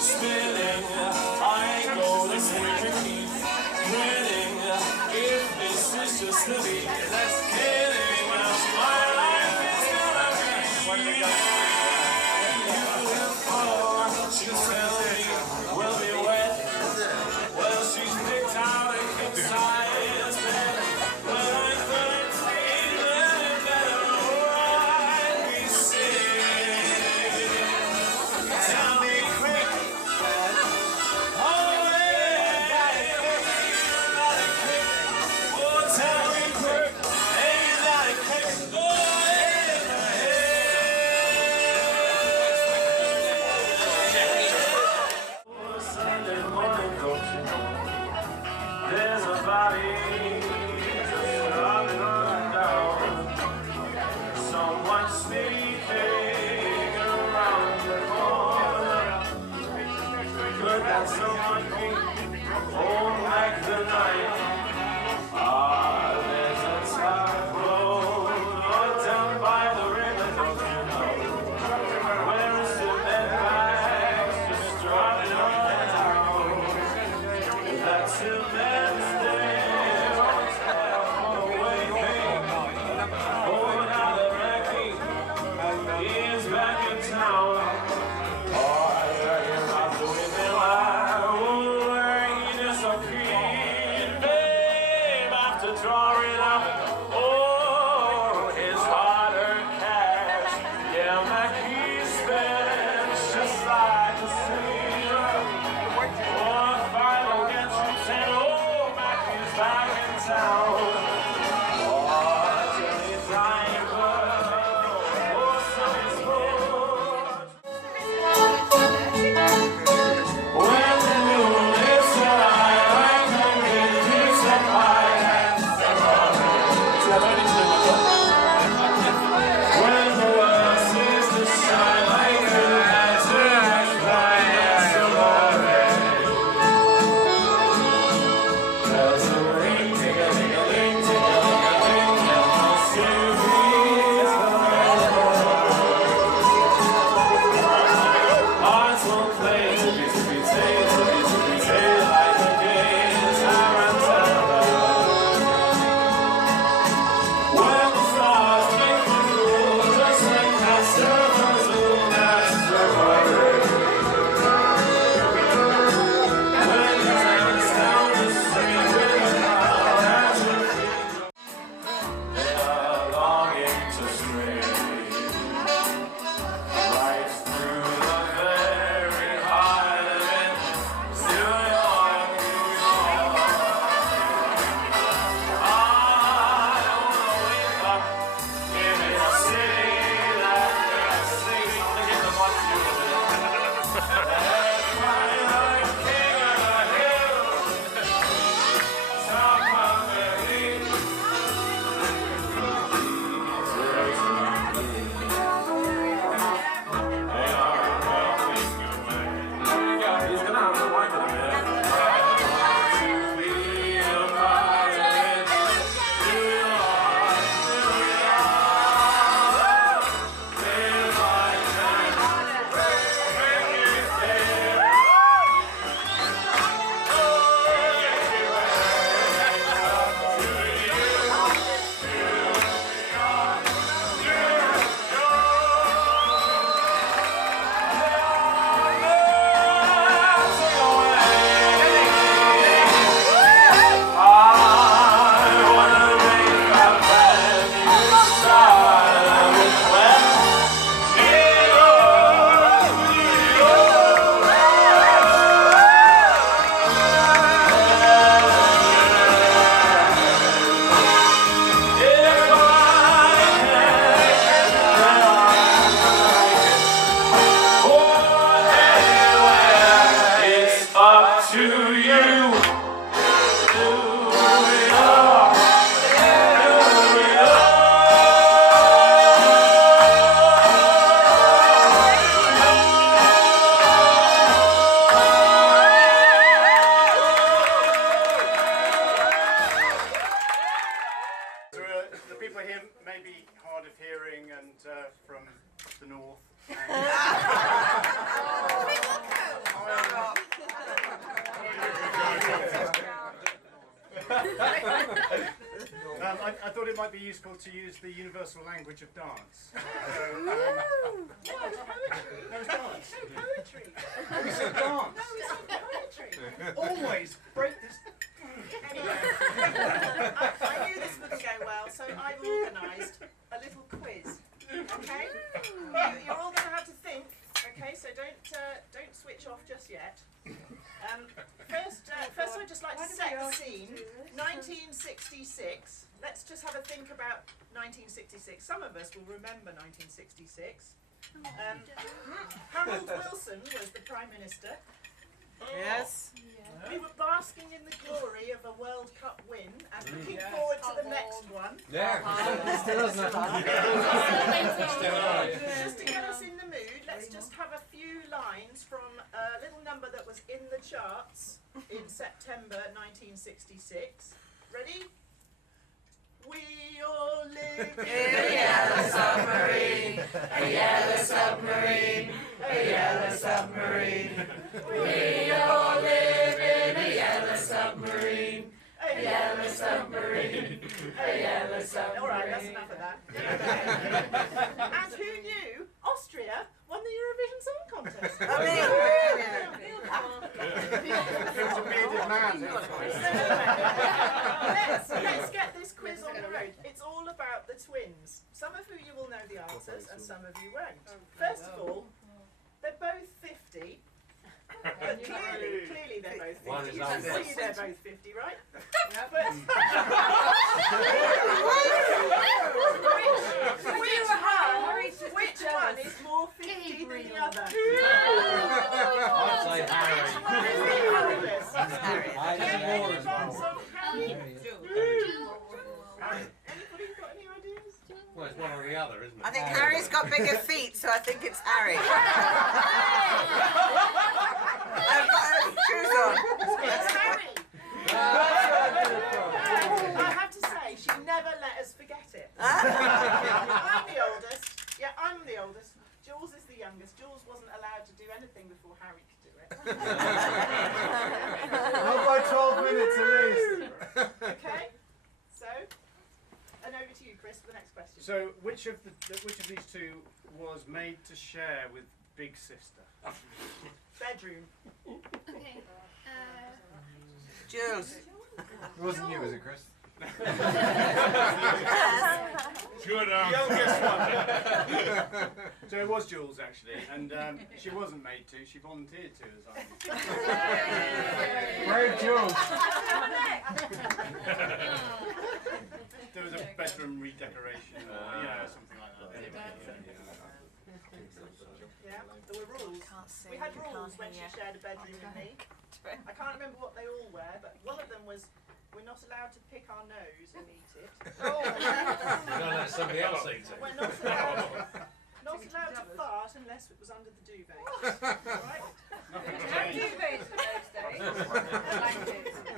spinning. I go to sleep and keep grinning. If this is just the beat, that's kidding. My life is gonna be beautiful. She'll tell me we'll be wet. Well, she's picked out a king-size bed. But I couldn't see any better or I'd be sick. Tell me quick. Oh, yeah, oh, tell me quick. Ain't that a kick? Oh, yeah. Sunday morning, don't you know? There's a body just running down. Someone sneaking around the corner. Could that someone be home like the night? Ah, there's a tugboat down by the river, don't you know? Where is the bed bags just dropping around? That's the man's there, always halfway big. Oh, now the wrecking is back in town. Oh, I tell you about the women lie. Oh, where he disappeared, babe, after drawing up. Oh, his hard-earned cash. Yeah, Mackie spends just like a sailor. Oh, if I don't get you 10, oh, Mackie's back in town. Oh, Johnny driver, oh, so he's full. it might be useful to use the universal language of dance. Poetry. Dance. Poetry. We said dance. No, it's not poetry. Always break this. Anyway, I knew this wouldn't go well, so I've organised a little quiz. Okay, you're all going to have to think. Okay, so don't switch off just yet. First, I'd just like to set the scene. 1966. Let's just have a think about 1966. Some of us will remember 1966. Harold Wilson was the Prime Minister. Yes. We were basking in the glory of a World Cup win and looking forward to the next one. Yeah. Still doesn't Just to get us in the mood, let's just have a few lines from a little number that was in the charts in September 1966. Ready? We all live in A yellow submarine, a yellow submarine, a yellow submarine. We all live in a yellow submarine, a yellow submarine, a yellow submarine. Alright, that's enough of that. And who knew Austria won the Eurovision Song Contest? There's a bearded man. Let's get this quiz on the road. It's all about the twins. Some of you will know the answers and some of you won't. First of all, they're both 50. But clearly they're both 50. One is You can older. see they're both 50, right? Which one is more 50 than the other? I'd say Harry. Any advance on Harry? Anybody got any ideas? Well, it's one or the other, isn't it? I think Harry's got bigger feet, so I think it's Harry. I've got shoes on. It's Harry! I have to say, she never let us forget it. I'm the oldest. Yeah, I'm the oldest. Jules is the youngest. Jules wasn't allowed to do anything before Harry could do it. Not by 12 minutes at least. Okay? So, and over to you, Chris, for the next question. So, which of these two was made to share with Big Sister? Bedroom. Okay. Jules. It wasn't you, was it, Chris? Good Youngest one. So it was Jules actually, and she wasn't made to. She volunteered to, as I. Brave Jules. There was a bedroom redecoration, or something like that. Yeah, there were rules. We had rules when she shared a bedroom with me. I can't remember what they all were, but one of them was we're not allowed to pick our nose and eat it. You don't let somebody else eat it. We're not allowed to fart unless it was under the duvet. Right? Nothing changed.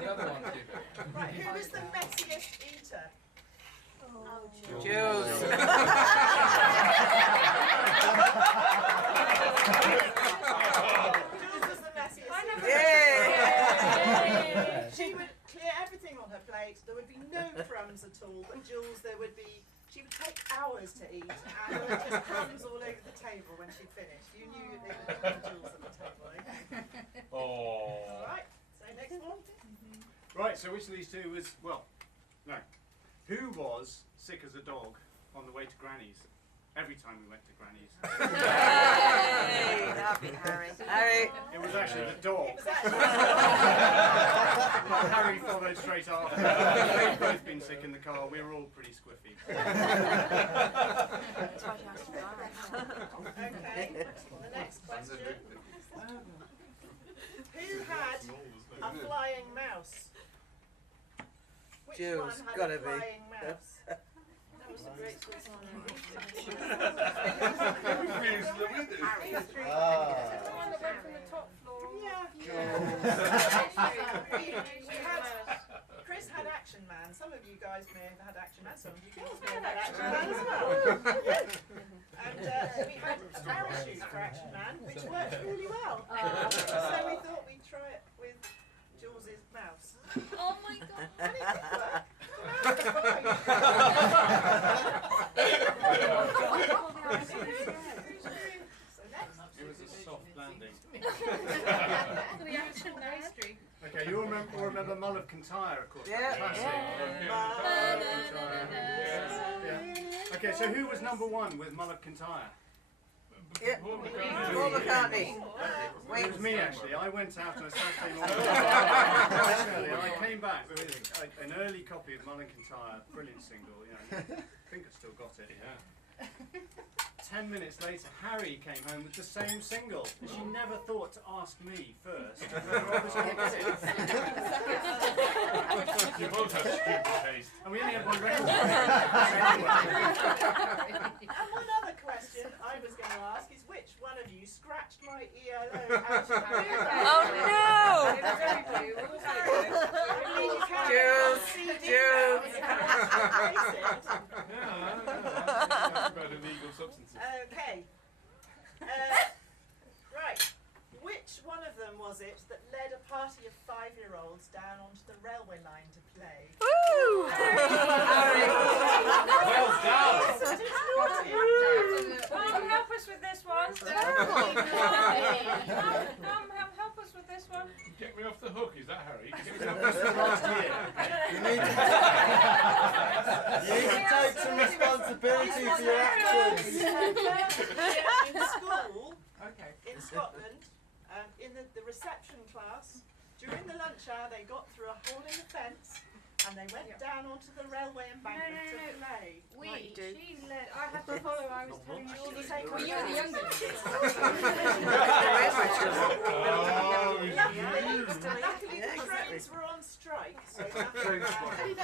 The other one did. Right, who is the messiest eater? Jules. Jules was the messiest eater. Yeah. She would clear everything on her plate. There would be no crumbs at all. But Jules, she would take hours to eat, and there were just crumbs all over the table when she finished. You knew it was Jules at the table. Okay? All right. So next one. Right. So which of these two was no? Who was sick as a dog on the way to Granny's? Every time we went to Granny's. Hey, that'd be Harry. Harry. It was actually the dog. It was actually But Harry followed straight after. They've both been sick in the car. We were all pretty squiffy. Okay. The next question. Who had a flying mouse? Which Jules, one had gotta a be. flying mouse? That was a great question. Chris had Action Man. Some of you guys may have had Action Man. Some of you girls may have had Action Man as well. And we had a parachute for Action Man, which worked really well. So we thought we'd try it with Jules's mouse. Oh my god. And it did work. The mouse So next. It was a soft landing. The action pastry. Okay, you all remember Mull of Kintyre, of course. Yeah. Classic. Yeah. Okay, so who was number one with Mull of Kintyre? Yeah. Paul McCartney. It was me actually. I went out on a Saturday morning. And I came back with an early copy of Mull of Kintyre, brilliant single. You know, I think I still got it. Yeah. 10 minutes later, Harri came home with the same single. And she never thought to ask me first. whether I was going to get it. You both have stupid taste. And we only had one record. And one other question I was going to ask is which one of you scratched my ELO out of Oh no! It was everybody. Jules, Jules. That's about illegal substances. Okay. Right. Which one of them was it that led a party of 5-year-olds down onto the railway line to play? Woo! Well done. Mum, help us with this one. Mum, help us with this one. Get me off the hook, is that Harry? Last year. You need to take some responsibility for your actions. In school, in Scotland, in the reception class, during the lunch hour, they got through a hole in the fence and they went down onto the railway embankment to play. She led. I had to follow. I was telling you all the same. Well, you were the youngest. Luckily, the trains were on strike, so nothing right?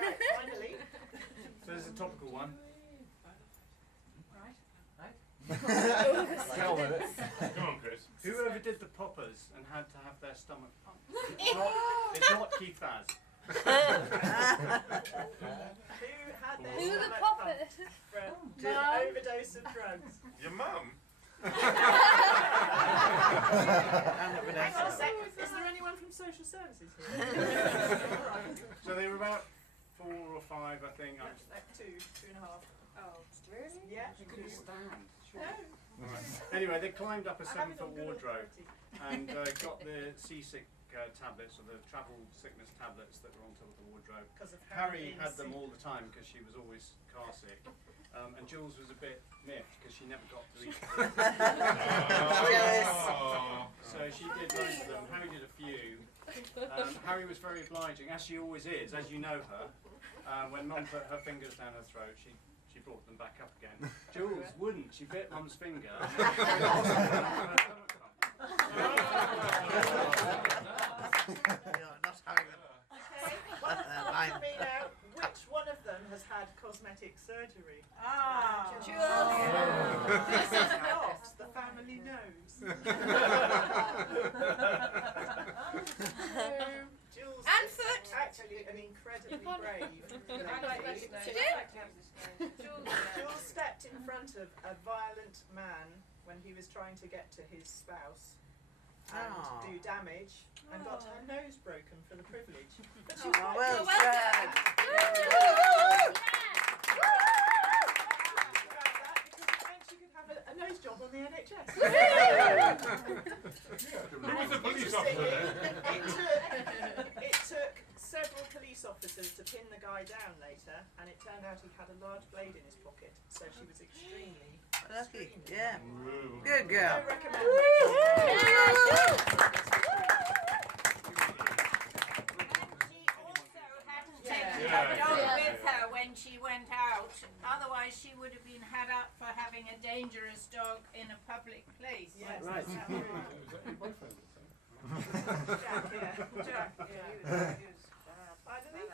Right, finally. So there's a topical one. Go with it. Come on, Chris. Whoever did the poppers and had to have their stomach pumped? It's not Keith Vaz. Who had their Who the stomach poppers? pumped from an overdose of drugs? Your mum? Hang on a sec, is there anyone from social services here? So they were about 4 or 5, I think. Like 2.5. Oh, really? Yeah. You couldn't stand. No. Anyway, they climbed up a I have it 7-foot on good wardrobe authority. and got the seasick tablets, or the travel sickness tablets that were on top of the wardrobe. Because of Harri being had them sick. all the time because she was always car sick. And Jules was a bit miffed because she never got to eat them. So she did loads of them. Harri did a few. Harri was very obliging, as she always is, as you know her. When Mum put her fingers down her throat, she brought them back up again. Jules wouldn't. She bit Mum's finger. Okay, me now, which one of them has had cosmetic surgery? Jules. This is not the family knows. Jules And is foot. actually an incredibly brave lady. Jules stepped in front of a violent man when he was trying to get to his spouse and do damage and got her nose broken for the privilege. But she was well quite done. she could have a nose job on the NHS. Who was the police officer then? It took several police officers to pin the guy down later, and it turned out he had a large blade in his pocket, so she was extremely Lucky, yeah. Woo. Good girl. I recommend With her when she went out, otherwise she would have been had up for having a dangerous dog in a public place. Yes, Right. Was that your boyfriend? Jack, Finally?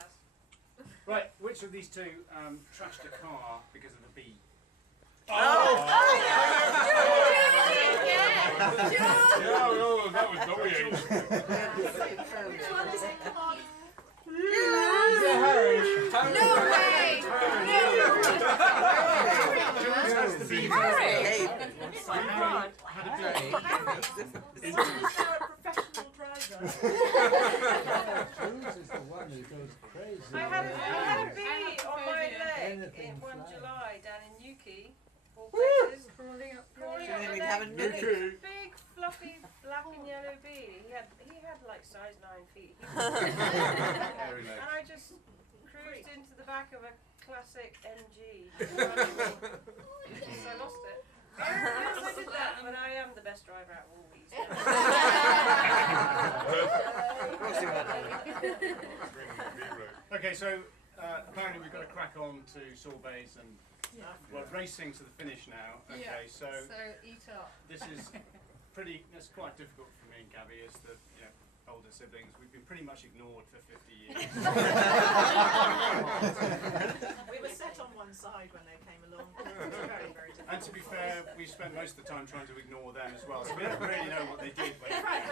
Right, which of these two trashed a car because of a bee? Yeah, that was very Which one is it? Come on. No way! Jules has the bee. Harri! Harri had a bee. He's now a professional driver. apologise. Jules is the one who goes crazy. I had a bee on my Anything leg Anything in 1 flying. July down in Newquay. All places. Crawling up Crawling your up leg. my Didn't even leg. have a Big, nookie. big, fluffy, black and yellow bee. He had like size 9 feet. Hairy legs. And I just cruised into the back of a classic MG. So I lost it. Yes, I did that, but I am the best driver out of all these. Of course you are. Okay, so apparently we've got to crack on to sorbets and well, racing to the finish now. Okay, so So eat up. this is it's quite difficult for me and Gabby as the older siblings. We've been pretty much ignored for 50 years. We were set on one side when they came along. It was very, very difficult. And to be fair, we spent most of the time trying to ignore them as well, so we don't really know what they did. In fact,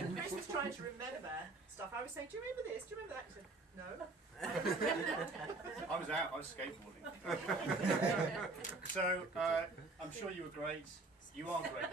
when Chris was trying to remember stuff, I was saying, do you remember this? Do you remember that? He said, no. I was out, I was skateboarding. So, I'm sure you were great. You are great.